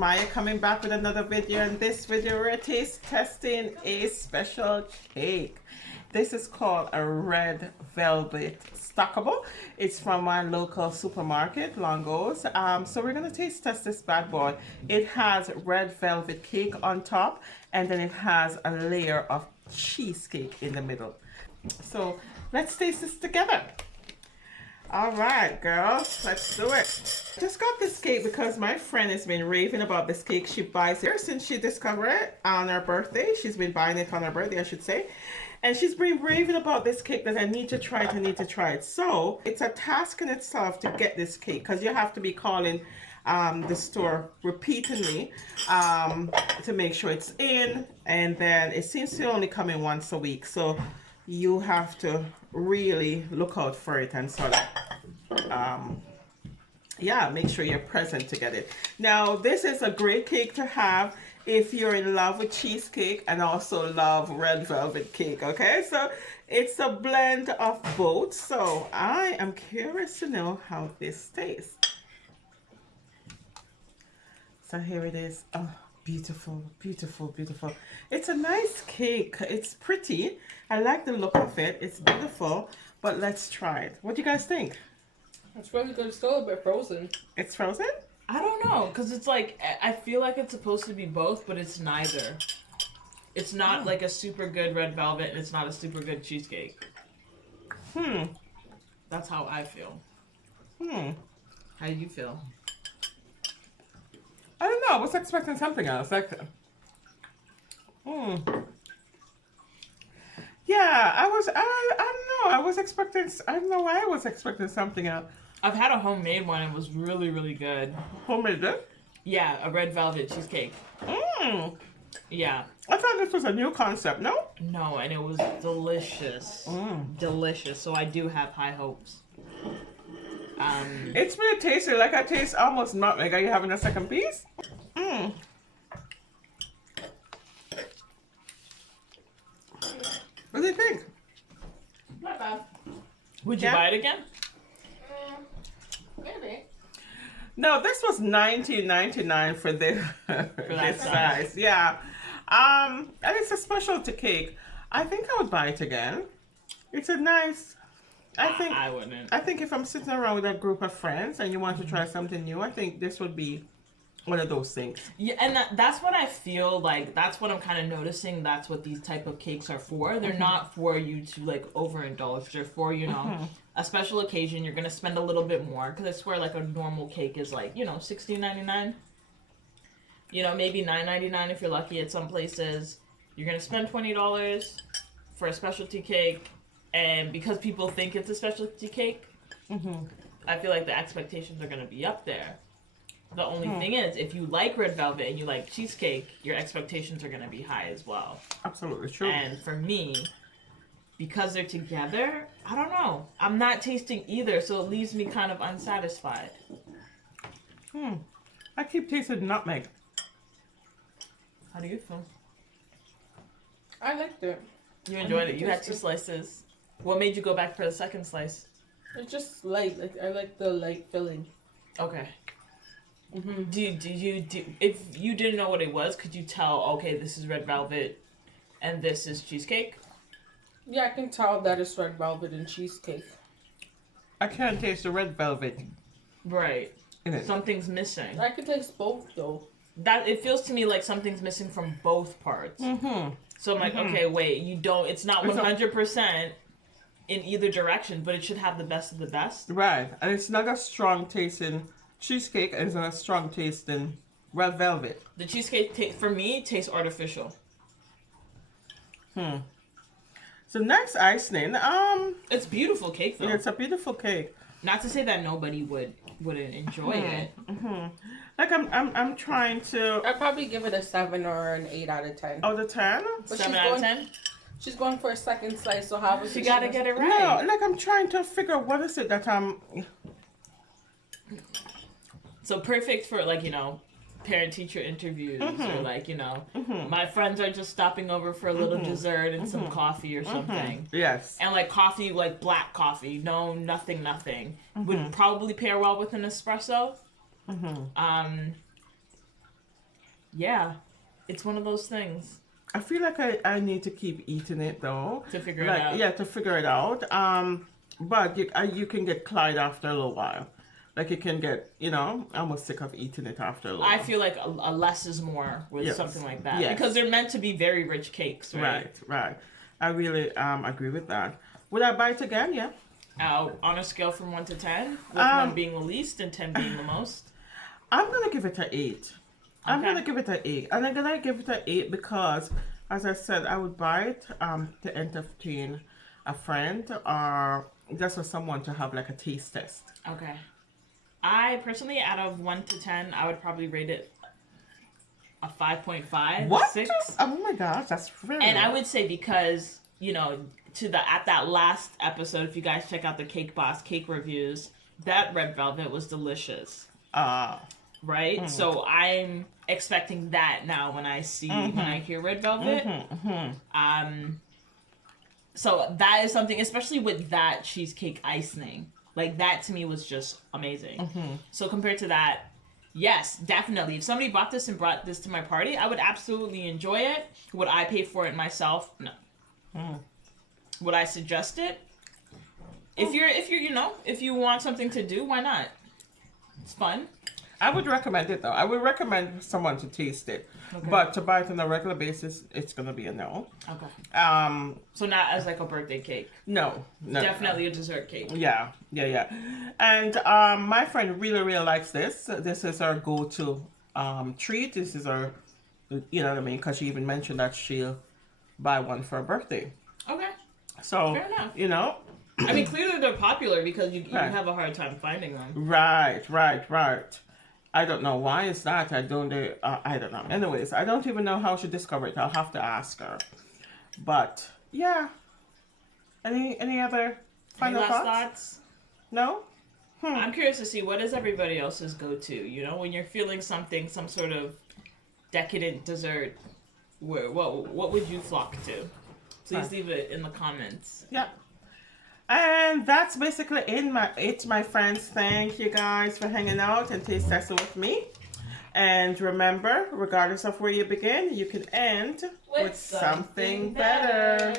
Maya coming back with another video. In this video we're taste testing a special cake. This is called a Red Velvet Stackable. It's from my local supermarket, Longo's. So we're gonna taste test this bad boy. It has red velvet cake on top, and then it has a layer of cheesecake in the middle. So let's taste this together. All right, girls, let's do it. Just got this cake because my friend has been raving about this cake. She buys it since she discovered it on her birthday. She's been buying it on her birthday, I should say. And she's been raving about this cake that I need to try it, So it's a task in itself to get this cake because you have to be calling the store repeatedly to make sure it's in. And then it seems to only come in once a week. So you have to really look out for it and sort of yeah, make sure you're present to get it. Now this is a great cake to have if you're in love with cheesecake and also love red velvet cake. Okay, so it's a blend of both, so I am curious to know how this tastes. So here it is. Oh, beautiful, beautiful, beautiful. It's a nice cake. It's pretty. I like the look of it. It's beautiful. But let's try it. What do you guys think? It's really good. It's still a bit frozen. It's frozen? I don't know, because it's like, I feel like it's supposed to be both, but it's neither. It's not like a super good red velvet, and it's not a super good cheesecake. That's how I feel. How do you feel? I don't know. I was expecting something else. Like, yeah, I don't know. I was expecting, I don't know why I was expecting something else. I've had a homemade one. It was really, really good. Homemade it? Yeah, a red velvet cheesecake. Yeah. I thought this was a new concept, no? No, and it was delicious. Delicious. So I do have high hopes. It's really tasty. Like I taste almost nutmeg. Are you having a second piece? What do you think? Not bad. Would you buy it again? Maybe. No, this was $19.99 for this, this size. Yeah. And it's a specialty cake. I think I would buy it again. It's a nice. I wouldn't. I think if I'm sitting around with a group of friends and you want to try something new, I think this would be one of those things. Yeah, and that's what I feel like. That's what I'm kind of noticing. That's what these type of cakes are for. They're not for you to like overindulge. They're for, you know, a special occasion. You're gonna spend a little bit more because I swear like a normal cake is like, you know, $16.99. You know, maybe $9.99 if you're lucky at some places. You're gonna spend $20 for a specialty cake, and because people think it's a specialty cake, I feel like the expectations are gonna be up there. The only thing is, if you like red velvet and you like cheesecake, your expectations are going to be high as well. Absolutely true. And for me, because they're together, I don't know. I'm not tasting either, so it leaves me kind of unsatisfied. I keep tasting nutmeg. How do you feel? I liked it. You enjoyed it. You had 2 slices. What made you go back for the second slice? It's just light. Like I like the light filling. Okay. If you didn't know what it was, could you tell, okay, this is red velvet and this is cheesecake? Yeah, I can tell that it's red velvet and cheesecake. I can't taste the red velvet. Right. Something's missing. I can taste both though. That it feels to me like something's missing from both parts. So I'm like, okay, wait, it's not 100% in either direction, but it should have the best of the best. Right, and it's not a strong tasting cheesecake, and it's not a strong tasting red velvet. The cheesecake, for me, tastes artificial. So next icing, it's beautiful cake though. Yeah, it's a beautiful cake. Not to say that nobody wouldn't enjoy it. Like I'm trying to. I'd probably give it a 7 or an 8 out of 10. Oh, the 10? But 7 out of 10. She's going for a second slice, so how was She gotta get it right. No, like I'm trying to figure out what is it that I'm. So perfect for like, you know, parent-teacher interviews or like, you know, my friends are just stopping over for a little dessert and some coffee or something. Yes. And like coffee, like black coffee, no, nothing, would probably pair well with an espresso. yeah, it's one of those things I feel like I need to keep eating it though. to figure Like it out. yeah, to figure it out. But you can get Clyde after a little while. Like you can get, almost sick of eating it after a little I while. feel like a less is more with Yes. something like that Yes. because they're meant to be very rich cakes, right? Right, right. I really agree with that. Would I buy it again? Yeah. On a scale from 1 to 10, with Um, 1 being the least and 10 being the most. I'm gonna give it an 8. I'm Okay. gonna give it an 8, and I'm gonna give it an 8 because, as I said, I would buy it to entertain a friend or just for someone to have like a taste test. Okay. I personally, out of 1 to 10, I would probably rate it a 5.5, What? 6. Oh my gosh, that's very. And I would say because, at that last episode, if you guys check out the Cake Boss cake reviews, that red velvet was delicious. Right? So I'm expecting that now when I hear red velvet. So that is something, especially with that cheesecake icing. Like that to me was just amazing. So compared to that, yes, definitely. If somebody bought this and brought this to my party, I would absolutely enjoy it. Would I pay for it myself? No. Would I suggest it? If you're, if you want something to do, why not? It's fun. I would recommend it though. I would recommend someone to taste it, Okay. but to buy it on a regular basis, it's gonna be a no. Okay. So not as like a birthday cake. No. Definitely a dessert cake. Yeah. And my friend really likes this. This is our go-to treat. This is our, you know what I mean? Because she even mentioned that she'll buy one for her birthday. Okay. So, Fair enough. I mean, clearly they're popular because you Right. have a hard time finding them. Right. I don't know why is that. I don't know. Anyways, I don't even know how she discovered it. I'll have to ask her. But yeah. Any other final Any last thoughts? thoughts? No. I'm curious to see what is everybody else's go-to. When you're feeling something, some sort of decadent dessert, what would you flock to? Please leave it in the comments. Yeah. And that's basically it, my friends. Thank you guys for hanging out and taste testing with me. And remember, regardless of where you begin, you can end with something better.